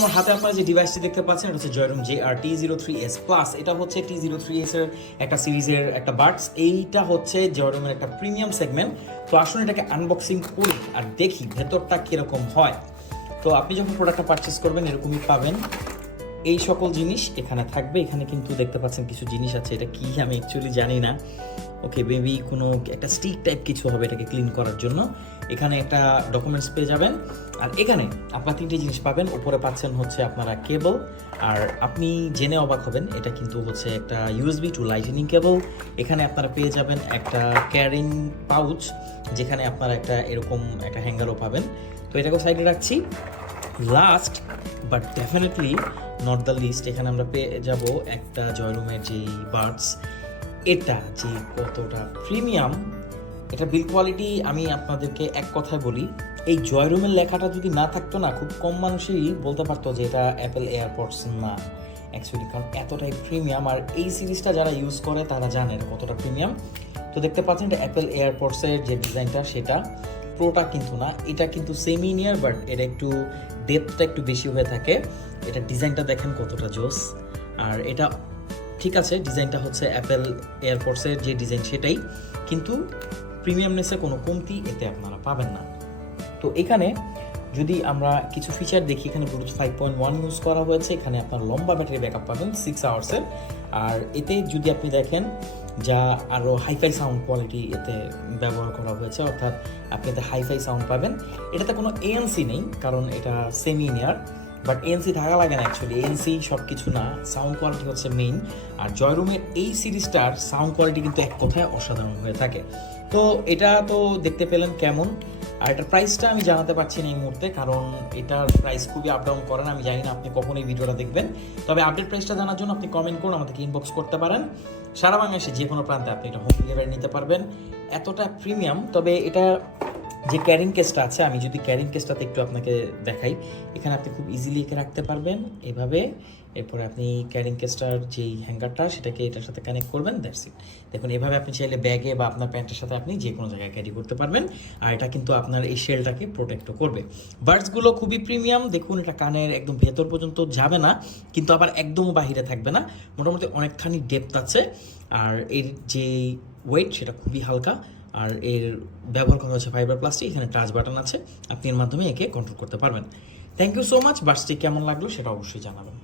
আমার হাতে আপনারা যে ডিভাইসটি দেখতে পাচ্ছেন এটা হচ্ছে জয়রুম JR-T03S প্লাস। এটা হচ্ছে T03S এর একটা সিরিজের একটা বাডস। এইটা হচ্ছে জয়রুমের একটা প্রিমিয়াম সেগমেন্ট। তো আসুন এটাকে আনবক্সিং করি আর দেখি ভেতরটা কিরকম হয়। তো আপনি যখন প্রোডাক্টটা পারচেস করবেন এরকমই পাবেন, এই সকল জিনিস এখানে থাকবে। এখানে কিন্তু দেখতে পাচ্ছেন কিছু জিনিস আছে, এটা কি আমি অ্যাকচুয়ালি জানি না। ওকে, মেবি কোনো একটা স্টিক টাইপ কিছু হবে এটাকে ক্লিন করার জন্য। এখানে একটা ডকুমেন্টস পেয়ে যাবেন, আর এখানে আপনার তিনটে জিনিস পাবেন। উপরে পাচ্ছেন হচ্ছে আপনারা কেবল, আর আপনি জেনে অবাক হবেন এটা কিন্তু হচ্ছে একটা USB টু লাইটেনিং কেবল। এখানে আপনারা পেয়ে যাবেন একটা ক্যারিং পাউচ, যেখানে আপনারা একটা এরকম একটা হ্যাঙ্গারও পাবেন। তো এটাকেও সাইডে রাখছি। Last but definitely not the least, এখানে আমরা পেয়ে যাব একটা জয়রুমের যেই বাডস, এটা যে কতটা প্রিমিয়াম, এটা বিল কোয়ালিটি আমি আপনাদেরকে এক কথায় বলি, এই জয়রুমের লেখাটা যদি না থাকতো না, খুব কম মানুষই বলতে পারতো যে এটা অ্যাপেল এয়ারপডস না অ্যাকচুয়ালি, কারণ এতটাই প্রিমিয়াম। আর এই সিরিজটা যারা ইউজ করে তারা জানে এটা কতটা প্রিমিয়াম। তো দেখতে পাচ্ছেন এটা অ্যাপেল এয়ারপডসের যে ডিজাইনটা সেটা, প্রোটা কিন্তু না, এটা কিন্তু সেমি নিয়ার, বাট এটা একটু ডেপথটা একটু বেশি হয়ে থাকে। এটা ডিজাইনটা দেখেন কতটা জোস। আর এটা ঠিক আছে, ডিজাইনটা হচ্ছে অ্যাপেল এয়ারপডসের যে ডিজাইন সেটাই, কিন্তু প্রিমিয়ামনেসে কোনো কমতি এতে আপনারা পাবেন না। তো এখানে যদি আমরা কিছু ফিচার দেখি, এখানে ব্লুটুথ 5.1 ইউজ করা হয়েছে। এখানে আপনার লম্বা ব্যাটারি ব্যাকআপ পাবেন 6 আওয়ার্সের। আর এতে যদি আপনি দেখেন যা আরও হাইফাই সাউন্ড কোয়ালিটি এতে ব্যবহার করা হয়েছে, অর্থাৎ আপনি এতে হাইফাই সাউন্ড পাবেন। এটাতে কোনো ANC নেই কারণ এটা সেমি নিয়ার, বাট ANC থাকা লাগে না অ্যাকচুয়ালি, ANC সব কিছু না, সাউন্ড কোয়ালিটি হচ্ছে মেইন। আর জয়রুমের এই সিরিজটার সাউন্ড কোয়ালিটি কিন্তু এক কথায় অসাধারণ হয়ে থাকে। তো এটা তো দেখতে পেলেন কেমন। আর এটার প্রাইসটা আমি জানাতে পারছি না এই মুহূর্তে, কারণ এটার প্রাইস খুবই আপ ডাউন করেন। আমি জানি না আপনি কখন এই ভিডিওটা দেখবেন, তবে আপডেট প্রাইসটা জানার জন্য আপনি কমেন্ট করুন, আমাদেরকে ইনবক্স করতে পারেন। সারা বাংলাদেশে যে কোনো প্রান্তে আপনি এটা হোম ডেলিভারি নিতে পারবেন। এতটা প্রিমিয়াম। তবে এটা যে ক্যারিং কেসটা আছে, আমি যদি ক্যারিং কেসটাতে একটু আপনাকে দেখাই, এখানে আপনি খুব ইজিলি একে রাখতে পারবেন এভাবে। এরপরে আপনি ক্যারিং কেসটার যেই হ্যাঙ্গারটা সেটাকে এটার সাথে কানেক্ট করবেন, দ্যাটস ইট। দেখুন এভাবে আপনি চাইলে ব্যাগে বা আপনার প্যান্টের সাথে আপনি যে কোনো জায়গায় ক্যারি করতে পারবেন। আর এটা কিন্তু আপনার এই শেলটাকে প্রোটেক্টও করবে। বাডসগুলো খুবই প্রিমিয়াম। দেখুন এটা কানের একদম ভেতর পর্যন্ত যাবে না, কিন্তু আবার একদমও বাহিরে থাকবে না, মোটামুটি অনেকখানি ডেপথ আছে। আর এর যে ওয়েট সেটা খুবই হালকা। আর এর ব্যবহার করা হচ্ছে ফাইবার প্লাস্টিক। এখানে টাচ বাটন আছে, আপনি এর মাধ্যমে একে কন্ট্রোল করতে পারবেন। Thank you so much. বাডসটি কেমন লাগলো সেটা অবশ্যই জানাবেন।